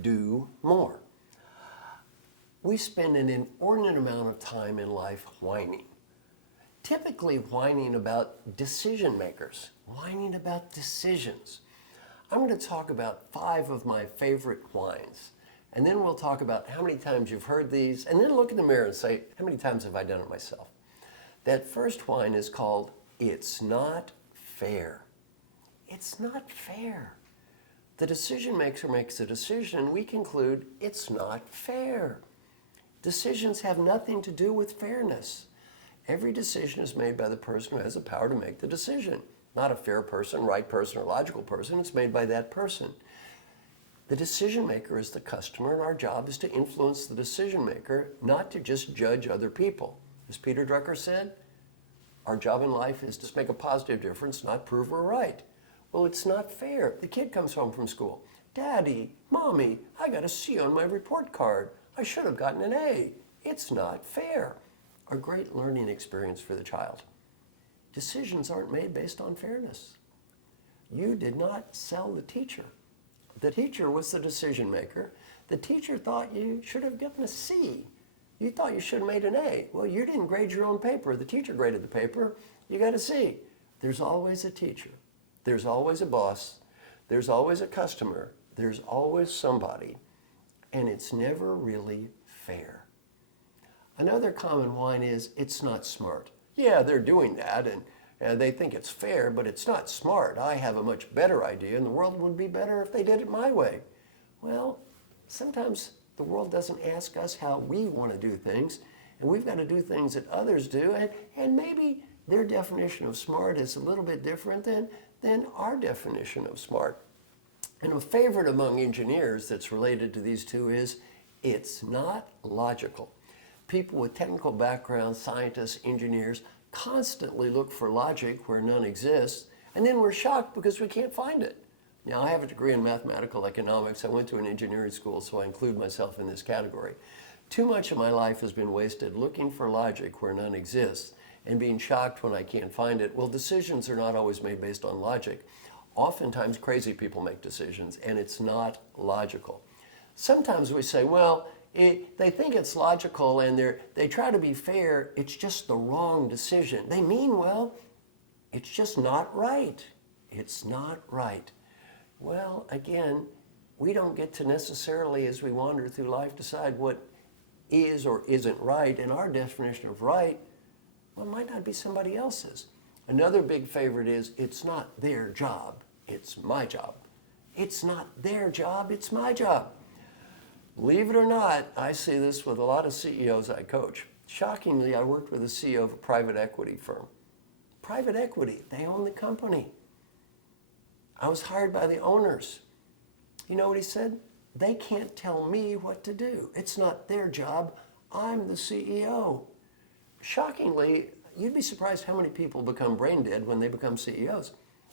do more. We spend an inordinate amount of time in life whining. Typically whining about decision makers, whining about decisions. I'm going to talk about 5 of my favorite whines. And then we'll talk about how many times you've heard these, and then look in the mirror and say, how many times have I done it myself? That first whine is called, it's not fair. It's not fair. The decision maker makes a decision, and we conclude it's not fair. Decisions have nothing to do with fairness. Every decision is made by the person who has the power to make the decision. Not a fair person, right person, or logical person. It's made by that person. The decision maker is the customer, and our job is to influence the decision maker, not to just judge other people. As Peter Drucker said, our job in life is to make a positive difference, not prove we're right. Well, it's not fair. The kid comes home from school. Daddy, Mommy, I got a C on my report card. I should have gotten an A. It's not fair. A great learning experience for the child. Decisions aren't made based on fairness. You did not sell the teacher. The teacher was the decision maker. The teacher thought you should have gotten a C. You thought you should have made an A. Well, you didn't grade your own paper. The teacher graded the paper. You got a C. There's always a teacher. There's always a boss. There's always a customer. There's always somebody. And it's never really fair. Another common whine is, it's not smart. Yeah, they're doing that, and they think it's fair, but it's not smart. I have a much better idea, and the world would be better if they did it my way. Well, sometimes the world doesn't ask us how we want to do things, and we've got to do things that others do, and maybe their definition of smart is a little bit different than our definition of smart. And a favorite among engineers that's related to these two is, it's not logical. People with technical backgrounds, scientists, engineers, constantly look for logic where none exists, and then we're shocked because we can't find it. Now, I have a degree in mathematical economics. I went to an engineering school, so I include myself in this category. Too much of my life has been wasted looking for logic where none exists and being shocked when I can't find it. Well, decisions are not always made based on logic. Oftentimes, crazy people make decisions, and it's not logical. Sometimes we say, well, they think it's logical and they try to be fair. It's just the wrong decision. They mean well. It's just not right. It's not right. Well, again, we don't get to necessarily, as we wander through life, decide what is or isn't right. And our definition of right, well, might not be somebody else's. Another big favorite is, it's not their job. It's my job. It's not their job. It's my job. Believe it or not, I see this with a lot of CEOs I coach. Shockingly, I worked with a CEO of a private equity firm. Private equity, they own the company. I was hired by the owners. You know what he said? They can't tell me what to do. It's not their job. I'm the CEO. Shockingly, you'd be surprised how many people become brain dead when they become CEOs.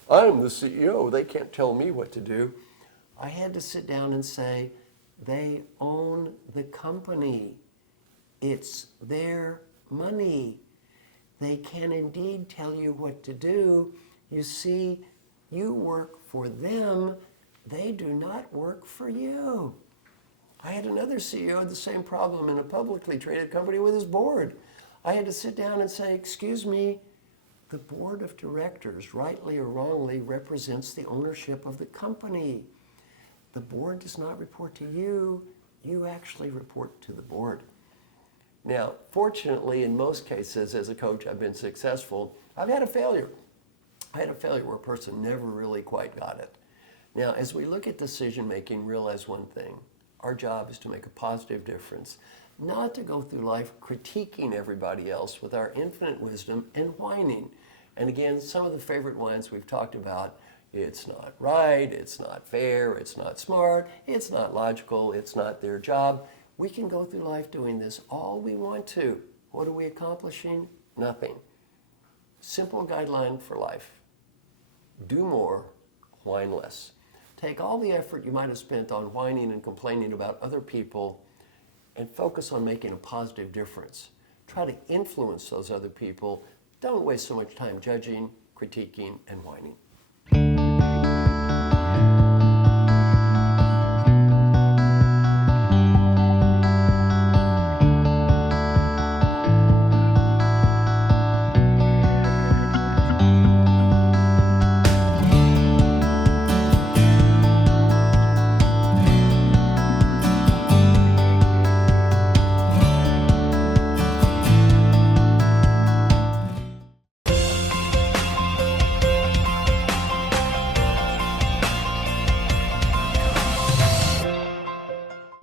I'm the CEO. They can't tell me what to do. I had to sit down and say, they own the company. It's their money. They can indeed tell you what to do. You see, you work for them. They do not work for you. I had another CEO with the same problem in a publicly traded company with his board. I had to sit down and say, excuse me, the board of directors, rightly or wrongly, represents the ownership of the company. The board does not report to you. You actually report to the board. Now, fortunately, in most cases, as a coach, I've been successful. I've had a failure. I had a failure where a person never really quite got it. Now, as we look at decision making, realize one thing. Our job is to make a positive difference, not to go through life critiquing everybody else with our infinite wisdom and whining. And again, some of the favorite whines we've talked about, it's not right, it's not fair, it's not smart, it's not logical, it's not their job. We can go through life doing this all we want to. What are we accomplishing? Nothing. Simple guideline for life. Do more, whine less. Take all the effort you might have spent on whining and complaining about other people and focus on making a positive difference. Try to influence those other people. Don't waste so much time judging, critiquing, and whining.